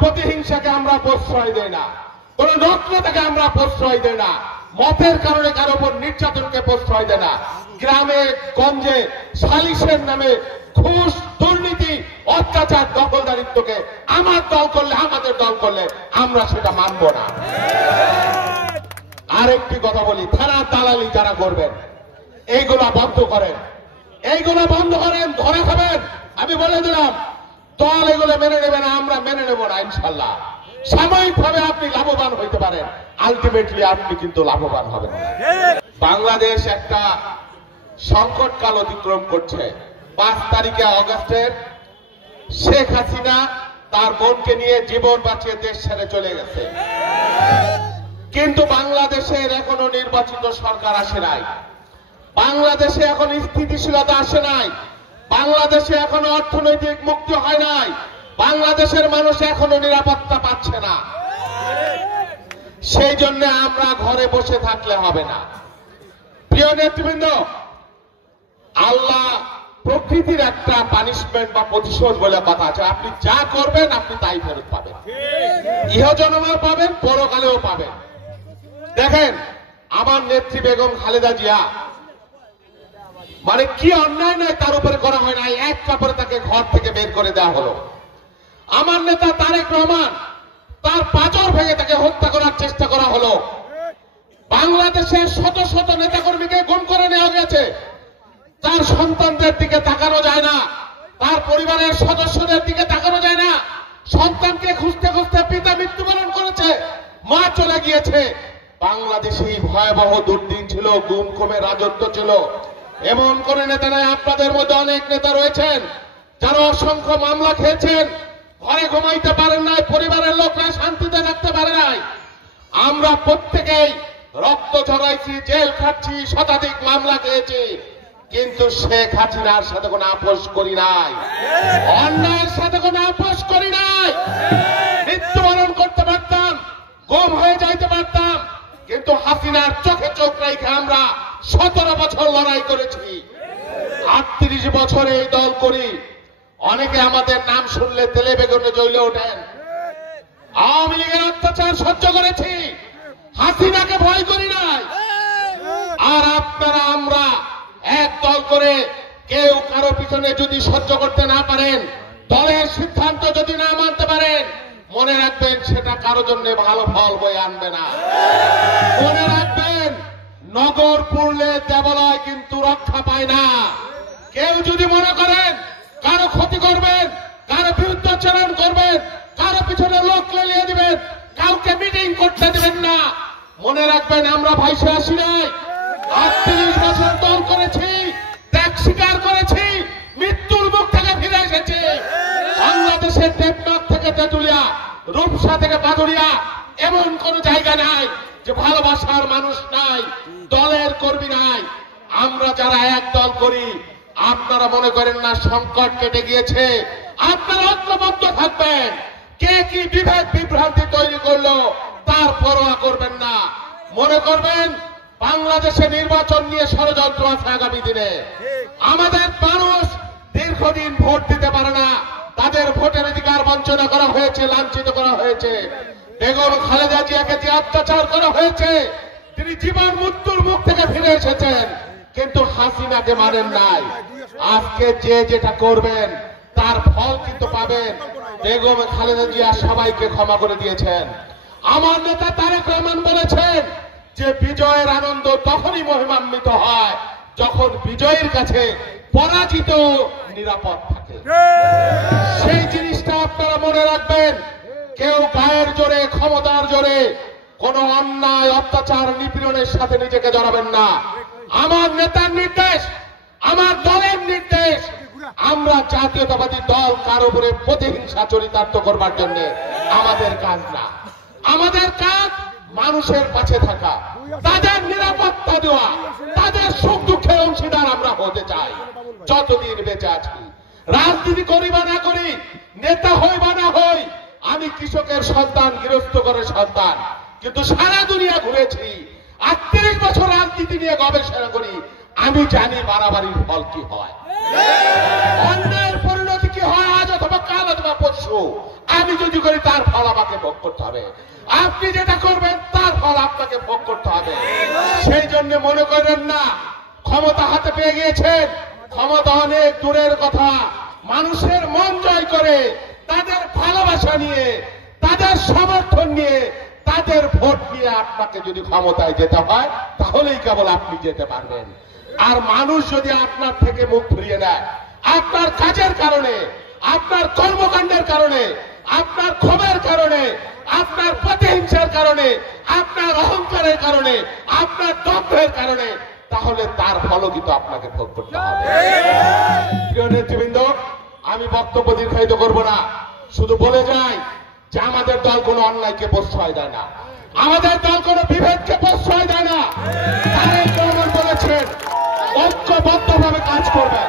প্রতিহিংসাকে আমরা প্রশ্রয় দেই না, কোন নগ্নতাকে আমরা প্রশ্রয় দেই না, মতের কারণে কারো উপর নির্যাতনকে প্রশ্রয় দেয় না। গ্রামে গঞ্জে সালিশের নামে ঘুষ, দুর্নীতি, অত্যাচার, দখলদারিত্বকে আমার দল করলে, আমাদের দল করলে আমরা সেটা মানব না। আরেকটি কথা বলি, থানার দালালি যারা করবেন এইগুলা বন্ধ করেন, এইগুলো বন্ধ করেন, ধরে খাবেন। আমি বলে দিলাম, দল এগুলো মেনে নেবে না, আমরা মেনে নেব না ইনশাল্লাহ। সাময়িকভাবে আপনি লাভবান হইতে পারেন, আলটিমেটলি আপনি কিন্তু লাভবান হবেন না। বাংলাদেশ একটা সংকটকাল অতিক্রম করছে। 5 তারিখে অগস্টের শেখ হাসিনা তার বোনকে নিয়ে জীবন বাঁচিয়ে দেশ ছেড়ে চলে গেছে, কিন্তু বাংলাদেশের এখনো নির্বাচিত সরকার আসে নাই, বাংলাদেশে এখন স্থিতিশীলতা আসে নাই, বাংলাদেশে এখনো অর্থনৈতিক মুক্তি হয় নাই, বাংলাদেশের মানুষ এখনো নিরাপত্তা পাচ্ছে না। সেই জন্য আমরা ঘরে বসে থাকলে হবে না। প্রিয় নেতৃবৃন্দ, আল্লাহ প্রকৃতির একটা পানিশমেন্ট বা প্রতিশোধ বলে কথা আছে। আপনি যা করবেন আপনি তাই ফেরত পাবেন, ইহজন্মেও পাবেন, পরকালেও পাবেন। দেখেন, আমার নেত্রী বেগম খালেদা জিয়া, মানে কি অন্যায় নয় তার উপরে করা হয় নাই, এক কাপড়ে তাকে ঘর থেকে বের করে দেওয়া হলো। আমার নেতা তারেক রহমান, তার পাঁজর ভেঙে তাকে হত্যা করার চেষ্টা করা হলো। বাংলাদেশের শত শত নেতাকর্মীকে গুম করে নেওয়া গেছে। তার সন্তানদের দিকে তাকানো যায় না, তার পরিবারের সদস্যদের দিকে তাকানো যায় না। সন্তানকে খুঁজতে খুঁজতে পিতা মৃত্যুবরণ করেছে, মা চলে গিয়েছে। বাংলাদেশে ভয়াবহ দুর্দিন ছিল, গুম খুমের রাজত্ব ছিল। এমন কোন নেতা নাই, আপনাদের মধ্যে অনেক নেতা রয়েছেন যারা অসংখ্য মামলা খেয়েছেন, ঘরে ঘুমাইতে পারেন নাই, পরিবারের লোকরা শান্তিতে থাকতে পারে নাই। আমরা প্রত্যেকেই রক্ত ঝরাইছি, জেল খাচ্ছি, শতাধিক মামলা খেয়েছি, কিন্তু শেখ হাসিনার সাথে কোনো আপোষ করি নাই, অন্যায়ের সাথে কোনো আপোষ করি নাই। মৃত্যুবরণ করতে পারতাম, গুম হয়ে যাইতে পারতাম, কিন্তু হাসিনার চোখে চোখ রেখে আমরা 17 বছর লড়াই করেছি। 38 বছরে এই দল করি। অনেকে আমাদের নাম শুনলে তেলে বেগুনে জ্বলে ওঠেন। আওয়ামী লীগের অত্যাচার সহ্য করেছি, হাসিনাকে ভয় করি নাই। আর আপনারা আমরা এক দল করে কেউ কারো পিছনে যদি সহ্য করতে না পারেন, দলের সিদ্ধান্ত যদি না মানতে পারেন, মনে রাখবেন সেটা কারো জন্য ভালো ফল বয়ে আনবে না। মনে রাখবেন, নগর পুড়লে দেবালয় কিন্তু রক্ষা পায় না। কেউ যদি মনে করেন কারো ক্ষতি করবেন, কারো বিরুদ্ধাচরণ করবেন, কারো পিছনে লোক লেলিয়ে দিবেন, কাউকে মিটিং করতে দিবেন না, মনে রাখবেন আমরা ভাইসে আসি নাই। 38 বছর দল করেছি, ত্যাগ স্বীকার করেছি, মৃত্যুর মুখ থেকে ফিরে এসেছি। বাংলাদেশের দেবনাথ থেকে তেঁতুলিয়া, রূপসা থেকে বাদুড়িয়া, এমন কোন জায়গা নাই যে ভালোবাসার মানুষ নাই, দলের কর্মী নাই। আমরা যারা এক দল করি, আপনারা মনে করেন না সংকট কেটে গিয়েছে, আপনারা ঐক্যবদ্ধ থাকবেন। কে কি বিভেদ বিভ্রান্তি তৈরি করলো তার পরোয়া করবেন না। মনে করবেন বাংলাদেশে নির্বাচন নিয়ে ষড়যন্ত্র আছে আগামী দিনে। আমাদের মানুষ দীর্ঘদিন ভোট দিতে পারে না, তাদের ভোটের অধিকার বঞ্চনা করা হয়েছে, লাঞ্ছিত করা হয়েছে। বেগম খালেদা জিয়াকে যে অত্যাচার করা হয়েছে, তিনি জীবন মৃত্যুর মুখ থেকে ফিরে এসেছেন, কিন্তু হাসিনাকে মানেন নাই। আজকে যে যেটা করবেন তার ফল কিন্তু পাবেন। বেগম খালেদা জিয়া সবাইকে ক্ষমা করে দিয়েছেন। আমার নেতা তারেক রহমান বলেছেন যে বিজয়ের আনন্দ তখনই মহিমান্বিত হয় যখন বিজয়ের কাছে পরাজিত নিরাপদ থাকে। সেই জিনিসটা আপনারা মনে রাখবেন। কেউ গায়ের জোরে, ক্ষমতার জোরে কোন অন্যায়, অত্যাচার, নিপীড়নের সাথে নিজেকে জড়াবেন না। আমার নেতার নির্দেশ, আমার দলের নির্দেশ, আমরা জাতীয়তাবাদী দল কারো উপরে প্রতিহিংসা চরিতার্থ করবার জন্য আমাদের কাজ না। আমাদের কাজ মানুষের পাশে থাকা, তাদের নিরাপত্তা দেওয়া, তাদের সুখ দুঃখের অংশীদার আমরা হতে চাই যতদিন বেঁচে আছি। রাজনীতি করি বা না করি, নেতা হই বা না হই, আমি কৃষকের সন্তান, গৃহস্থ ঘরের সন্তান, কিন্তু সারা দুনিয়া ঘুরেছি। 38 বছর রাজনীতি নিয়ে গবেষণা করি, আমি জানি বাড়াবাড়ির ফল কি হয়, অন্যের পরিণতি কি হয়, আজ অথবা কাল অথবা দস্যু, আমি যদি করি তার ফল আমাকে ভোগ করতে হবে, আপনি যেটা করবেন তার ফল আপনাকে ভোগ করতে হবে। সেই জন্য মনে করেন না ক্ষমতা হাতে পেয়ে গিয়েছেন, ক্ষমতা অনেক দূরের কথা। মানুষের মন জয় করে, তাদের ভালোবাসা নিয়ে, তাদের সমর্থন নিয়ে, তাদের ভোট নিয়ে আপনাকে যদি ক্ষমতায় যেতে হয় তাহলেই কেবল আপনি যেতে পারবেন। আর মানুষ যদি আপনার থেকে মুখ ফিরিয়ে নেয়, আপনার কাজের কারণে, আপনার কর্মকাণ্ডের কারণে, আপনার ক্ষোভের কারণে, আপনার প্রতিহিংসার কারণে, আপনার অহংকারের কারণে, আপনার দম্ভের কারণে, তাহলে তার ফলও কিন্তু আপনাকে ভোগ করতে হবে। প্রিয় নেতৃবৃন্দ, আমি বক্তব্য দীর্ঘায়িত করব না, শুধু বলে যাই যে আমাদের দল কোনো অন্যায়কে প্রশ্রয় দেয় না, আমাদের দল কোনো বিভেদকে প্রশ্রয় দেয় না। তারেক রহমান বলেছেন ঐক্যবদ্ধভাবে কাজ করবেন।